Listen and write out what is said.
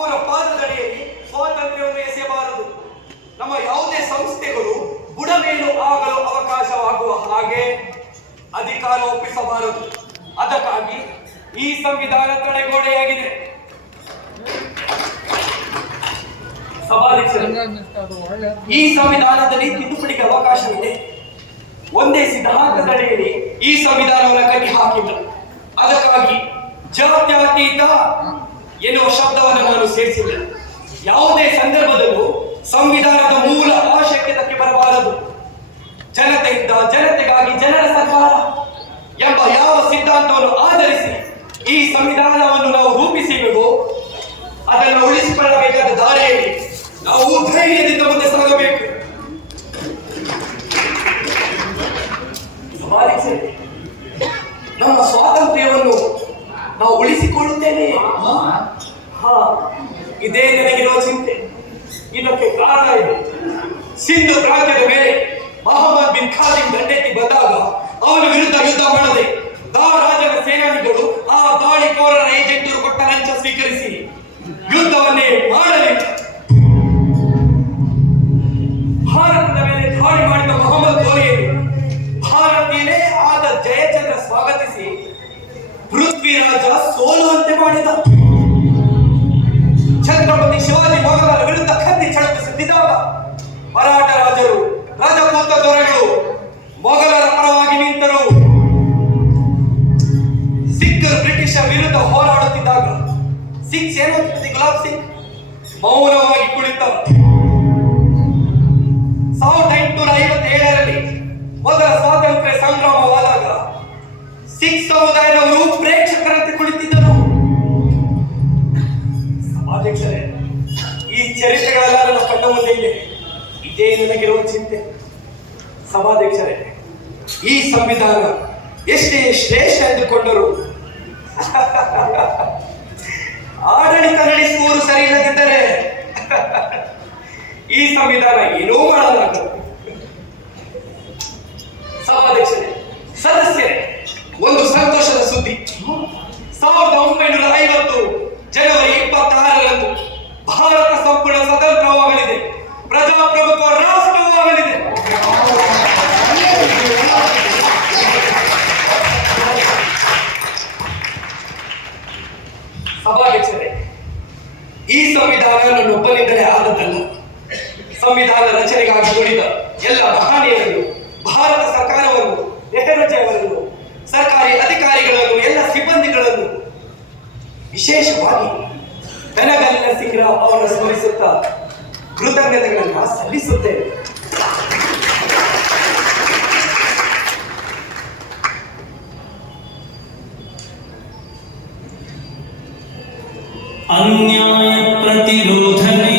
ಅವರ ಪಾದದಡಿಯಲ್ಲಿ ಸ್ವಾತಂತ್ರ್ಯವನ್ನು ಎಸೆಯಬಾರದು. ನಮ್ಮ ಯಾವುದೇ ಸಂಸ್ಥೆಗಳು ಬುಡಮೇಲು ಆಗಲು ಅವಕಾಶವಾಗುವ ಹಾಗೆ ಅಧಿಕಾರ ಒಪ್ಪಿಸಬಾರದು. ಅದಕ್ಕಾಗಿ ಈ ಸಂವಿಧಾನ ತಡೆಗೋಡೆಯಾಗಿದೆ. ಈ ಸಂವಿಧಾನದಲ್ಲಿ ತಿದ್ದುಪಡಿಗೆ ಅವಕಾಶವಿದೆ. ಒಂದೇ ಸಿದ್ಧಾಂತದಡಿಯಲ್ಲಿ ಈ ಸಂವಿಧಾನವನ್ನು ಕಟ್ಟಿ ಹಾಕಿಲ್ಲ. ಅದಕ್ಕಾಗಿ ಜಾತ್ಯತೀತ ಎನ್ನುವ ಶಬ್ದವನ್ನು ನಾನು ಸೇರಿಸಿಲ್ಲ. ಯಾವುದೇ ಸಂದರ್ಭದಲ್ಲೂ ಸಂವಿಧಾನದ ಮೂಲ ಆಶಯಕ್ಕೆ ಧಕ್ಕೆ ಬರಬಾರದು. ಜನತೆಯಿಂದ ಜನತೆಗಾಗಿ ಜನರ ಸರ್ಕಾರ ಎಂಬ ಯಾವ ಸಿದ್ಧಾಂತವನ್ನು ಆಧರಿಸಿ ಈ ಸಂವಿಧಾನವನ್ನು ನಾವು ರೂಪಿಸಿವೆವೋ ಅದನ್ನು ಉಳಿಸಿಕೊಳ್ಳಬೇಕಾದ ದಾರಿಯಲ್ಲಿ ನಾವು ಧೈರ್ಯದಿಂದ ಮುಂದೆ ಸಾಗಬೇಕು. ನಮ್ಮ ಸ್ವಾತಂತ್ರ್ಯವನ್ನು ನಾವು ಉಳಿಸಿಕೊಳ್ಳುತ್ತೇವೆ. ಇದೇ ನನಗಿರುವ ಚಿಂತೆ. ಇದಕ್ಕೆ ಕಾರಣ ಇದೆ. ಸಿಂಧು ಪ್ರಾಂತ್ಯದ ಮೇಲೆ ಮೊಹಮ್ಮದ್ ಬಿನ್ ಖಾಲಿದ್ ದಂಡೆತ್ತಿ ಬಂದಾಗ ಅವನ ವಿರುದ್ಧ ಯುದ್ಧ ಮಾಡದೆ ರಾಜನ ಸೇನಾನಿಗಳು ಆ ದಾಳಿಕೋರರ ಏಜೆಂಟರು ಕೊಟ್ಟ ಲಂಚ ಸ್ವೀಕರಿಸಿ ಯುದ್ಧವನ್ನೇ ಮಾಡಲಿಲ್ಲ. ಭಾರತದ ಮೇಲೆ ದಾಳಿ ಮಾಡಿದ ಮೊಹಮ್ಮದ್ ಗೋರಿಯನ್ನು ಭಾರತೀಯನೇ ಆದ ಜಯಚಂದ್ರ ಸ್ವಾಗತಿಸಿ ಪೃಥ್ವಿರಾಜ ಸೋಲುವಂತೆ ಮಾಡಿದ. ಛತ್ರಪತಿ ಶಿವಾಜಿ ಮೊಘಲರ ವಿರುದ್ಧ ಕತ್ತಿ ಚಳಪಿಸುತ್ತಿದ್ದಾಗ ಮರಾಠ ರಾಜರು ರಾಜಪೂತ ದೊರೆಗಳು ಮೊಘಲರ ಪರವಾಗಿ ನಿಂತರು. ಸಿಖ್ಖರು ಬ್ರಿಟಿಷರ ವಿರುದ್ಧ ಹೋರಾಡುತ್ತಿದ್ದಾಗ ಸಿಖ್ ಸೇನಾಧಿಪತಿ ಗುಲಾಬ್ ಸಿಂಗ್ ಮೌನವಾಗಿ ಕುಳಿತರು. 1857ರಲ್ಲಿ ಮೊದಲ ಸ್ವಾತಂತ್ರ್ಯ ಸಂಗ್ರಾಮವಾದಾಗ ಸಿಖ್ ಸಮುದಾಯದವರು ಪ್ರೇಕ್ಷಕರಂತೆ ಕುಳಿತಿದ್ದರು. ಅಧ್ಯಕ್ಷರೇ, ಈ ಚರಿತ್ರೆಗಳೆಲ್ಲ ನನ್ನ ಕಣ್ಣ ಮುಂದೆ ಇದೆ. ಇದೇ ನನಗಿರುವ ಚಿಂತೆ. ಸಭಾಧ್ಯಕ್ಷರೇ, ಈ ಸಂವಿಧಾನ ಎಷ್ಟೇ ಶ್ರೇಷ್ಠ ಎಂದುಕೊಂಡರು ಆಡಳಿತ ನಡೆಸುವವರು ಸರಿ ಇಲ್ಲದಿದ್ದರೆ ಈ ಸಂವಿಧಾನ ಏನೂ ಮಾಡಲಾಗದು. ಸಭಾಧ್ಯಕ್ಷರೇ, ಸದಸ್ಯರೇ, ಒಂದು ಸಂತೋಷದ ಸುದ್ದಿ. 1950 ಜನವರಿ 26ರಂದು ಭಾರತ ಸಂಪೂರ್ಣ ಸ್ವತಂತ್ರವಾಗಲಿದೆ. ಪ್ರಜಾಪ್ರಭುತ್ವ ರಾಷ್ಟ್ರವಾಗಲಿದೆ. ಸಭಾಧ್ಯಕ್ಷರೇ, ಈ ಸಂವಿಧಾನ ನನ್ನೊಬ್ಬನಿಂದಲೇ ಆದದ್ದಲ್ಲ. ಸಂವಿಧಾನ ರಚನೆಗಾಗಿ ದುಡಿದ ಎಲ್ಲ ಮಹನೀಯರನ್ನು, ಭಾರತ ಸರ್ಕಾರವನ್ನು, ನೆಹರುಜಿ ಅವರನ್ನು, ಸರ್ಕಾರಿ ಅಧಿಕಾರಿಗಳನ್ನು, ಎಲ್ಲ ಸಿಬ್ಬಂದಿಗಳನ್ನು, ವಿಶೇಷವಾಗಿ ಬೆನಗಲಿನ ಸಿಂಗ್ರಾವ್ ಅವರನ್ನು ಸ್ಮರಿಸುತ್ತಾ ಕೃತಜ್ಞತೆಗಳನ್ನು ಸಲ್ಲಿಸುತ್ತೇವೆ. ಅನ್ಯಾಯ ಪ್ರತಿರೋಧನೆ